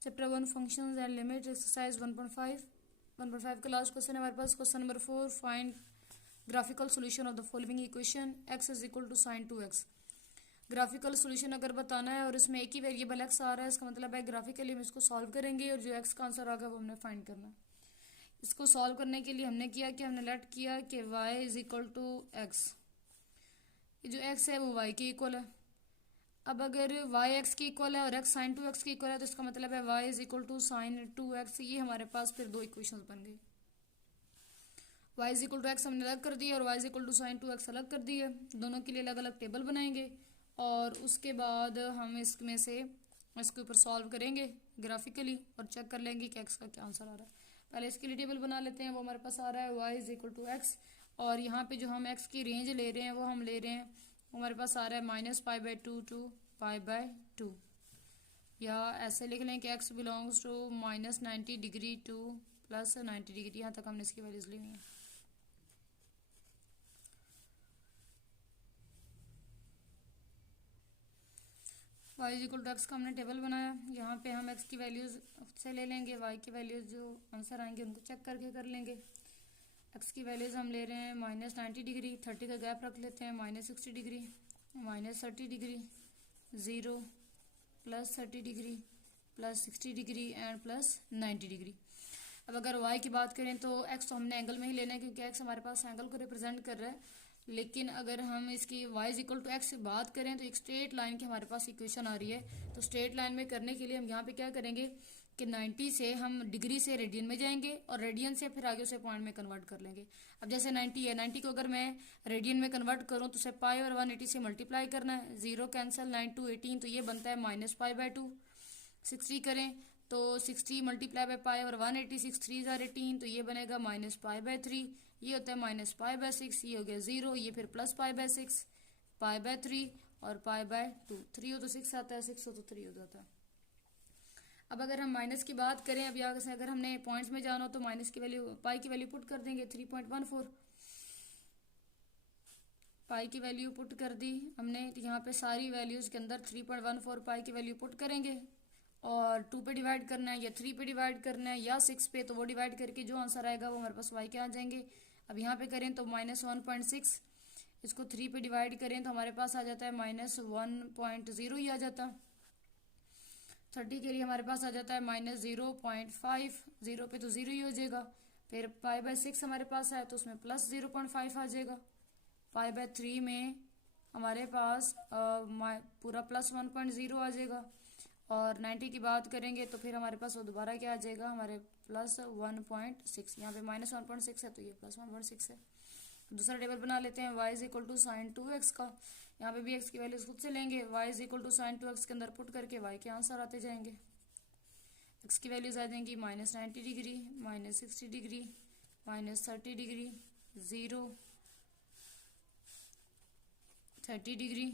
Chapter 1 functions and limit exercise 1.5 का last question है हमारे पास। Question number 4, find graphical solution of the following equation x is equal to sine 2x। Graphical solution अगर बताना है और इसमें एक ही वेरिएबल x आ रहा है, इसका मतलब है ग्राफिकली हम इसको सॉल्व करेंगे और जो x का आंसर आ गया वो हमने फाइंड करना है। इसको सॉल्व करने के लिए हमने किया कि हमने लेट किया कि y is equal to x। ये जो x है वो y के इक्वल है। अब अगर y x की इक्वल है और x साइन 2x की इक्वल है तो इसका मतलब है y is equal to sine 2x। ये हमारे पास फिर दो इक्वेशंस बन गई। y is equal to x हमने अलग कर दिया और y is equal to sine 2x अलग कर दिया। दोनों के लिए अलग अलग टेबल बनाएंगे और उसके बाद हम इसमें से इसके ऊपर सॉल्व करेंगे ग्राफिकली और चेक कर लेंगे कि x का क्या आंसर आ रहा है। पहले इसके लिए टेबल बना लेते हैं। वो हमारे पास आ रहा है y is equal to x और यहाँ पे जो हम x की रेंज ले रहे हैं वो हम ले रहे हैं, हमारे पास आ रहा है -π/2 टू π/2, या ऐसे लिख लें कि x belongs to -90 degree to +90 degree. यहाँ तक हमने इसकी वैल्यूज ली हुई हैं। y is equal to x का हमने टेबल बनाया। यहाँ पे हम x की वैल्यूज से ले लेंगे, y की वैल्यूज जो आंसर आएंगे उनको चेक करके कर लेंगे। x की वैल्यूज हम ले रहे हैं -90 डिग्री, 30 का गैप रख लेते हैं, -60 degree, -30 degree, 0, +30 degree, +60 degree and +90 degree. अब अगर y की बात करें तो x तो हमने एंगल में ही लेना है क्योंकि x हमारे पास एंगल को रिप्रेजेंट कर रहा है। लेकिन अगर हम इसकी y is equal to x से बात करें तो एक स्ट्रेट लाइन की हमारे पास इक्वेशन आ रही है। तो स्ट्रेट लाइन में करने के लिए हम यहाँ पे क्या करेंगे कि 90 से हम डिग्री से रेडियन में जाएंगे और रेडियन से फिर आगे उसे पॉइंट में कन्वर्ट कर लेंगे। अब जैसे 90 है, 90 को अगर मैं रेडियन में कन्वर्ट करूँ तो उसे पाई और 180 से मल्टीप्लाई करना है, 0 कैंसिल, 9 2 18, तो ये बनता है -π/2। 60 करें तो 60 मल्टीप्लाई बाय पाई और 180, 6 3 18, तो ये बनेगा -π/3। ये होता है -π/6, ये हो गया 0, ये फिर +π/6, π/3 और π/2। 3 हो तो 6 आता है, 6 हो तो 3 हो जाता है। अब अगर हम माइनस की बात करें, अब यहाँ से अगर हमने पॉइंट्स में जाना हो तो माइनस की वैल्यू, पाई की वैल्यू पुट कर देंगे 3.14। पाई की वैल्यू पुट कर दी हमने, यहाँ पे सारी वैल्यूज के अंदर 3.14 पाई की वैल्यू पुट करेंगे और 2 पे डिवाइड करना है या 3 पे डिवाइड करना है या 6 पे, तो वो डिवाइड करके जो आंसर आएगा वो हमारे पास y के आ जाएंगे। अब यहाँ पे करें तो -1.6, इसको 3 पे डिवाइड करें तो हमारे पास आ जाता है -1.0 ही आ जाता। 30 के लिए हमारे पास आ जाता है -0.5, 0 पे तो 0 ही हो जाएगा। फिर π/6 हमारे पास है तो उसमें +0.5 आ जाएगा। π/3 में हमारे पास पूरा +1.0 आ जाएगा। और 90 की बात करेंगे तो फिर हमारे पास वो दोबारा क्या आ जाएगा, हमारे +1.6। यहाँ पे -1.6 है तो ये +1.6 है। दूसरा टेबल बना लेते हैं y is equal to sine 2x का। यहाँ पे भी x की वैल्यूज खुद से लेंगे, y is equal to sine 2x के अंदर पुट करके y के आंसर आते जाएंगे। x की वैल्यूज आ जाएंगी -90 degree, -60 degree, -30 degree, 0, 30 degree,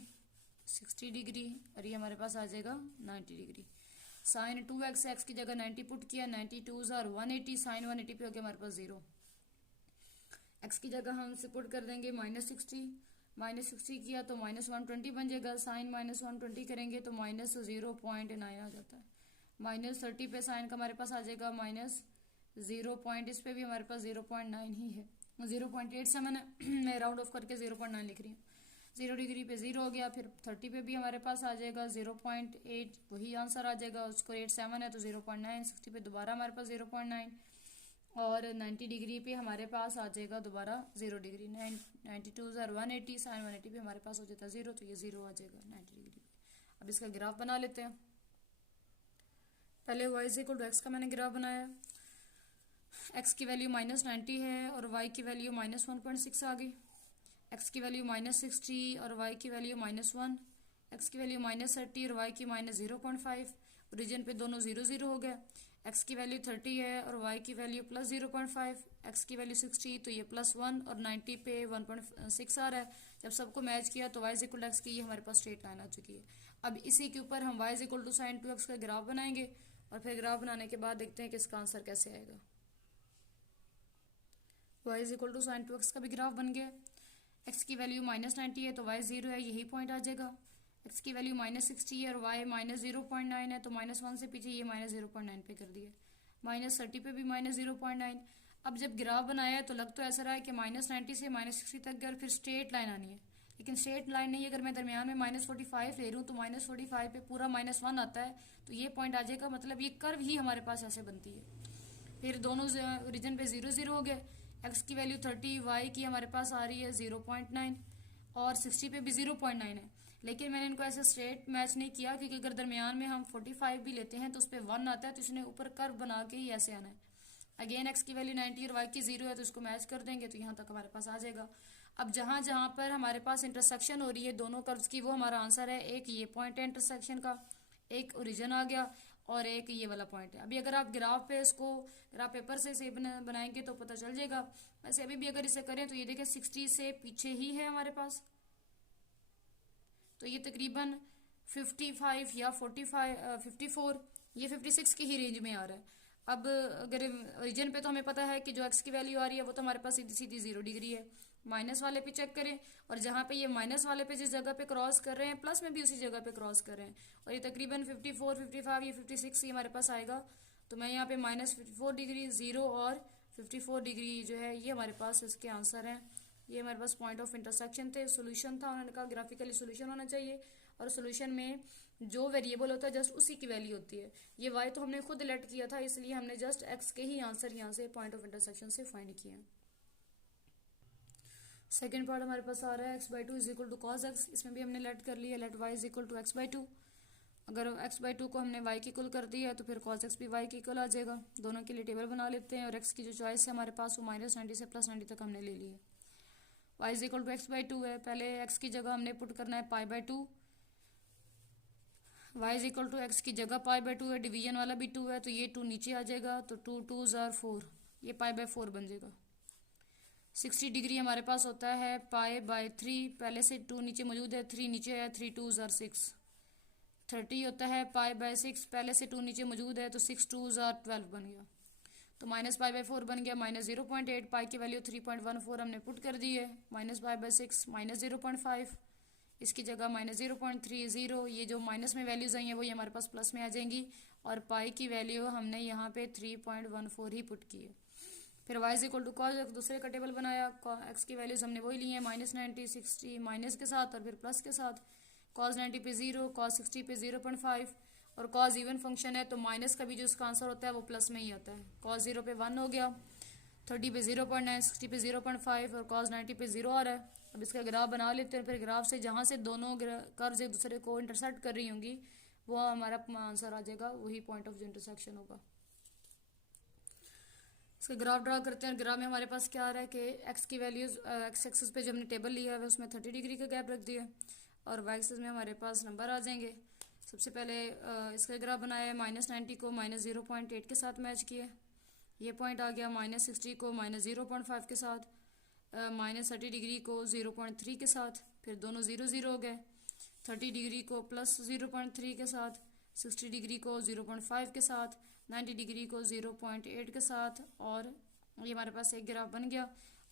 60 degree और ये हमारे पास आ जाएगा 90 डिग्री। साइन 2x, एक्स की जगह 90 पुट किया, 90 2s और 180, साइन 180 पे हो गया हमारे पास 0। एक्स की जगह हम इसे पुट कर देंगे -60 किया तो -120 बन जाएगा। साइन -120 करेंगे तो -0.9 आ जाता है। -30 पे साइन का हमारे पास आ जाएगा -0. इस पे भी हमारे पास 0.9 ही है, 0.87 है। मैं राउंड ऑफ करके 0.9 लिख रही हूँ। 0 डिग्री पे 0 हो गया, फिर 30 पे भी हमारे पास आ जाएगा 0.8, वही आंसर आ जाएगा। उसको 87 है तो 0.9, 60 पे दोबारा हमारे पास 0.9 और 90 डिग्री पे हमारे पास आ जाएगा दोबारा 0 डिग्री। 92 और 180, साइन 180 पे हमारे पास हो जाता है 0, तो ये 0 आ जाएगा 90 डिग्री पे। अब इसका ग्राफ बना लेते हैं। पहले y is equal to x का मैंने ग्राफ बनाया। x की वैल्यू -90 है और y की वैल्यू -1.6 आ गई। x की वैल्यू -60 और y की वैल्यू -1, x की वैल्यू -30 और y की -0.5। ओरिजिन पे दोनों 0 0 हो गया। x की वैल्यू 30 है और y की वैल्यू +0.5, x की वैल्यू 60 तो ये +1 और 90 पे 1.6 आ रहा है। जब सबको मैच किया तो y is equal to x की ये हमारे पास स्ट्रेट लाइन आ चुकी है। अब इसी के ऊपर हम y is equal to sine 2x का ग्राफ बनाएंगे और फिर ग्राफ बनाने के बाद देखते हैं कि इसका आंसर कैसे आएगा। y is equal to sine 2x का भी ग्राफ बन गया। x की वैल्यू -90 है तो y 0 है, यही पॉइंट आ जाएगा। एक्स की वैल्यू -60 है और वाई -0.9 है, तो -1 से पीछे ये -0.9 पे कर दिया, -30 पे भी -0.9। अब जब ग्राफ बनाया है तो लग तो ऐसा रहा है कि -90 से -60 तक गया और फिर स्ट्रेट लाइन आनी है, लेकिन स्ट्रेट लाइन नहीं। अगर मैं दरमियान में -45 ले रही हूँ तो -45 पे पूरा -1 आता है, तो ये पॉइंट आ जाएगा, मतलब ये कर्व ही हमारे पास ऐसे बनती है। फिर दोनों रीजन पे 0 0 हो गए। एक्स की वैल्यू 30, वाई की हमारे पास आ रही है 0.9 और 60 पे भी 0.9 है, लेकिन मैंने इनको ऐसे स्ट्रेट मैच नहीं किया, क्योंकि अगर दरमियान में हम 45 भी लेते हैं तो उस पर 1 आता है, तो इसने ऊपर कर्व बना के ही ऐसे आना है। अगेन एक्स की वैल्यू 90 और वाई की 0 है, तो इसको मैच कर देंगे तो यहाँ तक हमारे पास आ जाएगा। अब जहाँ जहाँ पर हमारे पास इंटरसेक्शन हो रही है दोनों कर्व्स की, वो हमारा आंसर है। एक ये पॉइंट है इंटरसेक्शन का, एक ओरिजिन आ गया और एक ये वाला पॉइंट है। अभी अगर आप ग्राफ पे इसको ग्राफ पेपर से बनाएंगे तो पता चल जाएगा। वैसे अभी भी अगर इसे करें तो ये देखें 60 से पीछे ही है हमारे पास, तो ये तकरीबन 55 या 45 54 ये 56 की ही रेंज में आ रहा है। अब अगर ओरिजिन पे तो हमें पता है कि जो एक्स की वैल्यू आ रही है वो तो हमारे पास सीधी सीधी 0 डिग्री है। माइनस वाले पे चेक करें, और जहाँ पे ये माइनस वाले पे जिस जगह पे क्रॉस कर रहे हैं प्लस में भी उसी जगह पे क्रॉस कर रहे हैं, और ये तकरीबन 54 55 ये 56 ये हमारे पास आएगा। तो मैं यहाँ पे -54 डिग्री 0 और 54 डिग्री जो है ये हमारे पास इसके आंसर हैं। ये हमारे पास पॉइंट ऑफ इंटरसेक्शन थे, सोल्यूशन था, उन्होंने कहा ग्राफिकली सोल्यूशन होना चाहिए, और सोल्यूशन में जो वेरिएबल होता है जस्ट उसी की वैल्यू होती है। ये वाई तो हमने खुद लेट किया था, इसलिए हमने जस्ट एक्स के ही आंसर यहाँ से पॉइंट ऑफ इंटरसेक्शन से फाइंड किए हैं। सेकेंड पार्ट हमारे पास आ रहा है x/2 is equal to cos x. इसमें भी हमने लेट कर लिया, let y is equal to x/2। अगर x/2 को हमने y की इक्वल कर दिया है तो फिर cos x भी y की इक्वल आ जाएगा। दोनों के लिए टेबल बना लेते हैं, और x की जो चॉइस है हमारे पास वो -90 से +90 तक हमने ले ली है। y is equal to x/2 है, पहले x की जगह हमने पुट करना है π/2। y is equal to x की जगह π/2 है, डिवीजन वाला भी 2 है तो ये 2 नीचे आ जाएगा, तो 2 2s are 4, ये π/4 बन जाएगा। 60 डिग्री हमारे पास होता है π/3, पहले से 2 नीचे मौजूद है, 3 नीचे है, 3 2s are 6। 30 होता है π/6, पहले से 2 नीचे मौजूद है तो 6 2s are 12 बन गया, तो -π/4 बन गया। -0.8, पाई की वैल्यू 3.14 हमने पुट कर दी है, -π/6 -0.5, इसकी जगह -0.3 0, ये जो माइनस में वैल्यूज आई हैं वो ये हमारे पास प्लस में आ जाएंगी, और पाई की वैल्यू हमने यहाँ पे 3.14 ही पुट की है। फिर y is equal to cos x, दूसरे का टेबल बनाया, एक्स की वैल्यूज हमने वही ली हैं, -90 60 माइनस के साथ और फिर प्लस के साथ। cos 90 पे 0, cos 60 पे 0.5, और cos इवन फंक्शन है तो माइनस का भी जो इसका आंसर होता है वो प्लस में ही आता है। cos 0 पे 1 हो गया, 30 पे 0.9, 60 पे 0.5 और cos 90 पे 0 आ रहा है। अब इसका ग्राफ बना लेते हैं, फिर ग्राफ से जहाँ से दोनों कर्व्स एक दूसरे को इंटरसेक्ट कर रही होंगी वो हमारा आंसर आ जाएगा, वही पॉइंट ऑफ जो इंटरसेक्शन होगा। इसका ग्राफ ड्रा करते हैं। ग्राफ में हमारे पास क्या आ रहा है कि एक्स की वैल्यूज एक्स एक्सिस पे जो हमने टेबल लिया है उसमें 30 डिग्री का गैप रख दिया, और वाई एक्सिस में हमारे पास नंबर आ जाएंगे। सबसे पहले इसका ग्राफ बनाया है, -90 को -0.8 के साथ मैच किया, ये पॉइंट आ गया। -60 को -0.5 के साथ, -30 डिग्री को 0.3 के साथ, फिर दोनों 0 0 हो गए। 30 डिग्री को +0.3 के साथ, 60 डिग्री को 0.5 के साथ, 90 डिग्री को 0.8 के साथ, और ये हमारे पास एक ग्राफ बन गया।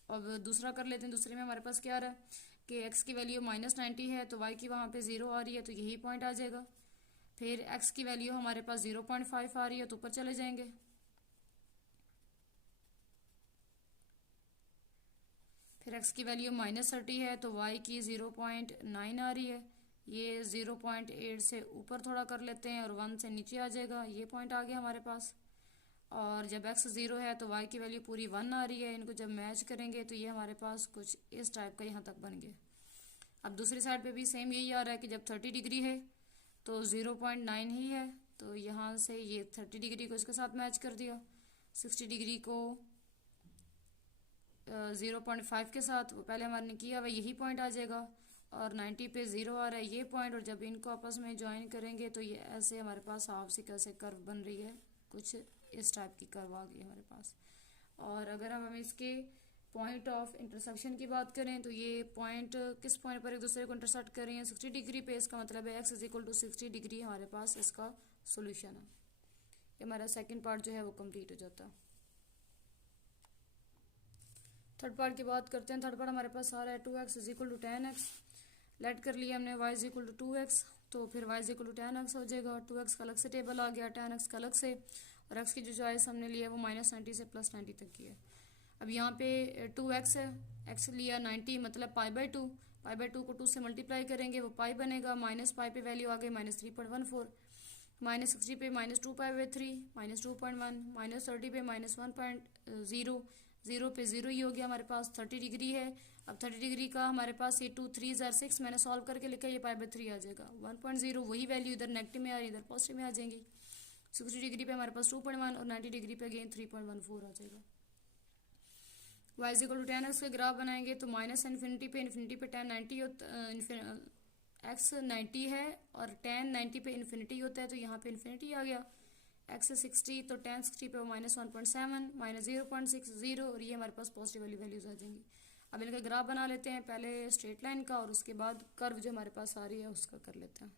अब दूसरा कर लेते हैं। दूसरे में हमारे पास क्या आ रहा है कि x की वैल्यू -90 है तो y की वहाँ पे 0 आ रही है, तो यही पॉइंट आ जाएगा। फिर x की वैल्यू हमारे पास 0.5 आ रही है तो ऊपर चले जाएंगे। फिर x की वैल्यू -30 है तो y की 0.9 आ रही है, ये 0.8 से ऊपर थोड़ा कर लेते हैं और 1 से नीचे आ जाएगा, ये पॉइंट आ गया हमारे पास। और जब x 0 है तो y की वैल्यू पूरी 1 आ रही है, इनको जब मैच करेंगे तो ये हमारे पास कुछ इस टाइप का यहाँ तक बन गया। अब दूसरी साइड पे भी सेम यही आ रहा है कि जब 30 डिग्री है तो 0.9 ही है, तो यहाँ से ये 30 डिग्री को इसके साथ मैच कर दिया, 60 डिग्री को 0.5 के साथ, वो पहले हमारे किया हुआ यही पॉइंट आ जाएगा, और 90 पे 0 आ रहा है ये पॉइंट, और जब इनको आपस में ज्वाइन करेंगे तो ये ऐसे हमारे पास हाफ से कैसे कर्व बन रही है, कुछ इस टाइप की कर्व आ गई हमारे पास। और अगर हम इसके पॉइंट ऑफ इंटरसेक्शन की बात करें तो ये पॉइंट किस पॉइंट पर एक दूसरे को इंटरसेक्ट कर रही हैं, 60 डिग्री पे, इसका मतलब है x is equal to 60 degree हमारे पास इसका सोल्यूशन है। ये हमारा सेकेंड पार्ट जो है वो कम्प्लीट हो जाता है। थर्ड पार्ट की बात करते हैं। थर्ड पार्ट हमारे पास आ रहा है 2x is equal to 10x। Late कर लिया हमने y is equal to 2x, तो फिर y is equal to tan x हो जाएगा। 2x का अलग से टेबल आ गया, tan x का अलग से, और x की जो चॉइस हमने लिया वो -90 से +90 तक की है। अब यहाँ पे 2x है, x लिया 90 मतलब π/2, π/2 को 2 से मल्टीप्लाई करेंगे वो पाई बनेगा, -π पे वैल्यू आ गई -3.14, -60 पे -2π/3 -2.1, -30 पे -1.0, 0 पे 0 ही हो गया हमारे पास। 30 डिग्री है, अब 30 डिग्री का हमारे पास ये 2 3 ज़ार 6 मैंने सॉल्व करके लिखा, ये π/3 आ जाएगा। 1.0 वही वैल्यू इधर नेगेटिव में आ रही, इधर पॉजिटिव में आ जाएंगी। 60 डिग्री पे हमारे पास 2.1 और 90 डिग्री पे अगेन 3.14 आ जाएगा। y is equal to tan x का ग्राफ बनाएंगे तो -∞ पे इन्फिनिटी पे tan 90 होता, x 90 है और tan 90 पे इन्फिनिटी होता है, तो यहाँ पे इन्फिनिटी आ गया। x 60 तो tan 60 पे -1.7 -0.60 और ये हमारे पास पॉजिटिव वाली वैल्यूज आ जाएंगी। अब इनका ग्राफ बना लेते हैं, पहले स्ट्रेट लाइन का और उसके बाद कर्व जो हमारे पास आ रही है उसका कर लेते हैं।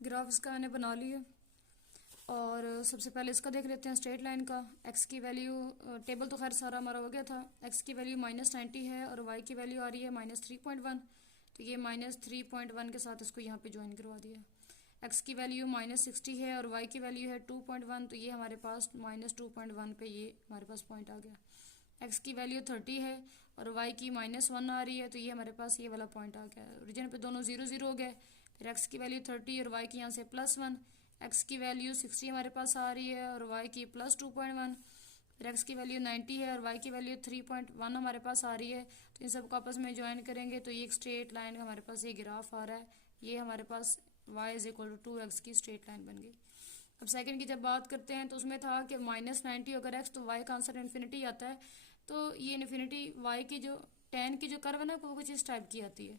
ग्राफ इसका मैंने बना लिया और सबसे पहले इसका देख लेते हैं स्ट्रेट लाइन का। x की वैल्यू, टेबल तो खैर सारा हमारा हो गया था, x की वैल्यू -90 है और y की वैल्यू आ रही है -3.1, तो ये -3.1 के साथ इसको यहाँ पे ज्वाइन करवा दिया। x की वैल्यू -60 है और y की वैल्यू है 2.1, तो ये हमारे पास -2.1 पे ये हमारे पास पॉइंट आ गया। x की वैल्यू 30 है और y की -1 आ रही है, तो ये हमारे पास ये वाला पॉइंट आ गया। ओरिजिन पे दोनों 0 0 हो गए, फिर x की वैल्यू 30 और y की यहाँ से +1, x की वैल्यू 60 हमारे पास आ रही है और y की +2.1, फिर x की वैल्यू 90 है और y की वैल्यू 3.1 हमारे पास आ रही है, तो इन सबको आपस में ज्वाइन करेंगे तो ये एक स्ट्रेट लाइन का हमारे पास ये ग्राफ आ रहा है। ये हमारे पास y is equal to 2x की स्ट्रेट लाइन बन गई। अब सेकंड की जब बात करते हैं तो उसमें था कि -90 अगर x तो y का आंसर इन्फिनिटी आता है, तो ये इन्फिनिटी y की जो tan की जो कर्व है ना वो कुछ इस टाइप की आती है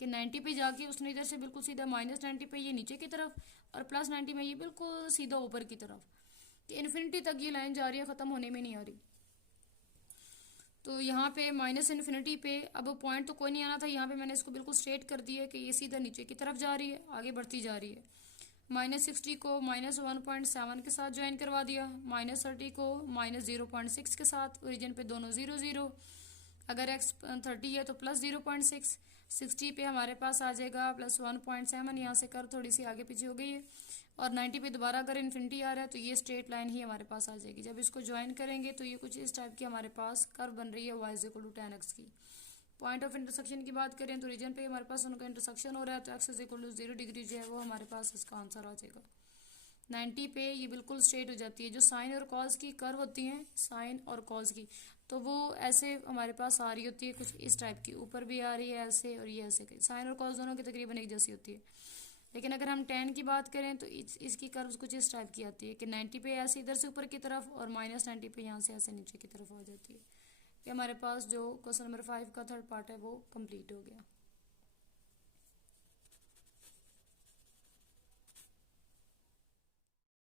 कि 90 पे जाके उसने इधर से बिल्कुल सीधा -90 पे ये नीचे की तरफ और +90 में ये बिल्कुल सीधा ऊपर की तरफ, कि इन्फिनिटी तक ये लाइन जा रही है, ख़त्म होने में नहीं आ रही। तो यहाँ पे -∞ पे अब पॉइंट तो कोई नहीं आना था, यहाँ पे मैंने इसको बिल्कुल स्ट्रेट कर दिया है कि ये सीधा नीचे की तरफ जा रही है, आगे बढ़ती जा रही है। -60 को -1.7 के साथ ज्वाइन करवा दिया, -30 को -0.6 के साथ, ओरिजिन पे दोनों 0 0। अगर x 30 है तो +0.6, 60 पे हमारे पास आ जाएगा +1.7, यहाँ से कर थोड़ी सी आगे पीछे हो गई है, और 90 पे दोबारा अगर इन्फिनिटी आ रहा है तो ये स्ट्रेट लाइन ही हमारे पास आ जाएगी। जब इसको ज्वाइन करेंगे तो ये कुछ इस टाइप की हमारे पास कर्व बन रही है y is equal to tan x की। पॉइंट ऑफ इंटरसेक्शन की बात करें तो रीजन पे हमारे पास उनका इंटरसेक्शन हो रहा है, तो x is equal to 0 degree जो है वो हमारे पास इसका आंसर आ जाएगा। 90 पे ये बिल्कुल स्ट्रेट हो जाती है। जो साइन और कॉस की कर्व होती हैं, साइन और कॉस की, तो वो ऐसे हमारे पास आ रही होती है कुछ इस टाइप की, ऊपर भी आ रही है ऐसे और ये ऐसे। साइन और कॉस दोनों की तकरीबन एक जैसी होती है। लेकिन अगर हम tan की बात करें तो इसकी कर्व्स कुछ इस टाइप की आती है कि 90 पे ऐसे इधर से ऊपर की तरफ और -90 पे यहाँ से ऐसे नीचे की तरफ आ जाती है। ये हमारे पास जो क्वेश्चन नंबर 5 का थर्ड पार्ट है वो कंप्लीट हो गया।